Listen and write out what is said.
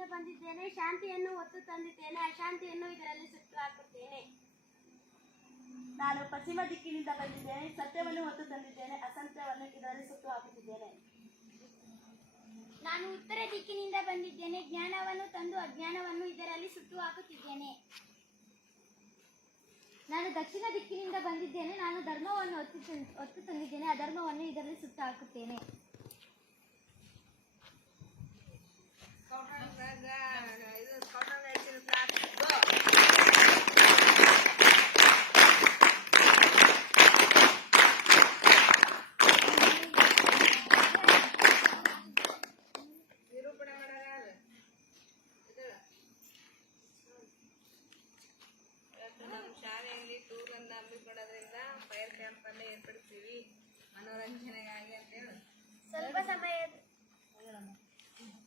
ದಿಕ್ಕಿನಿಂದ ಬಂದಿದ್ದೇನೆ, ಶಾಂತಿಯನ್ನು ಹೊತ್ತು ತಂದಿದ್ದೇನೆ, ಅಶಾಂತಿಯನ್ನು ಇದರಲ್ಲಿ ಸುಟ್ಟು ಹಾಕುತ್ತೇನೆ. ನಾನು ಪಶ್ಚಿಮ ದಿಕ್ಕಿನಿಂದ ಬಂದಿದ್ದೇನೆ, ಸತ್ಯವನ್ನು ಹೊತ್ತು ತಂದಿದ್ದೇನೆ, ಅಸತ್ಯವನ್ನು ಇದರಲ್ಲಿ ಸುಟ್ಟು ಹಾಕುತ್ತಿದ್ದೇನೆ. ನಾನು ಉತ್ತರ ದಿಕ್ಕಿನಿಂದ ಬಂದಿದ್ದೇನೆ, ಜ್ಞಾನವನ್ನು ತಂದು ಅಜ್ಞಾನವನ್ನು ಇದರಲ್ಲಿ ಸುಟ್ಟು ಹಾಕುತ್ತಿದ್ದೇನೆ. ನಾನು ದಕ್ಷಿಣ ದಿಕ್ಕಿನಿಂದ ಬಂದಿದ್ದೇನೆ, ನಾನು ಧರ್ಮವನ್ನು ಹೊತ್ತು ತಂದಿದ್ದೇನೆ, ಅಧರ್ಮವನ್ನು ಇದರಲ್ಲಿ ಸುಟ್ಟು ಹಾಕುತ್ತೇನೆ. ಶಾಲೆಯಲ್ಲಿ ಟೂರ್ ಅನ್ನು ಹಮ್ಮಿಕೊಳ್ಳೋದ್ರಿಂದ ಫೈರ್ ಕ್ಯಾಂಪ್ ಅನ್ನು ಏರ್ಪಡಿಸ್ತೀವಿ ಮನೋರಂಜನೆಗಾಗಿ ಅಂತ ಹೇಳಿ ಸ್ವಲ್ಪ ಸಮಯ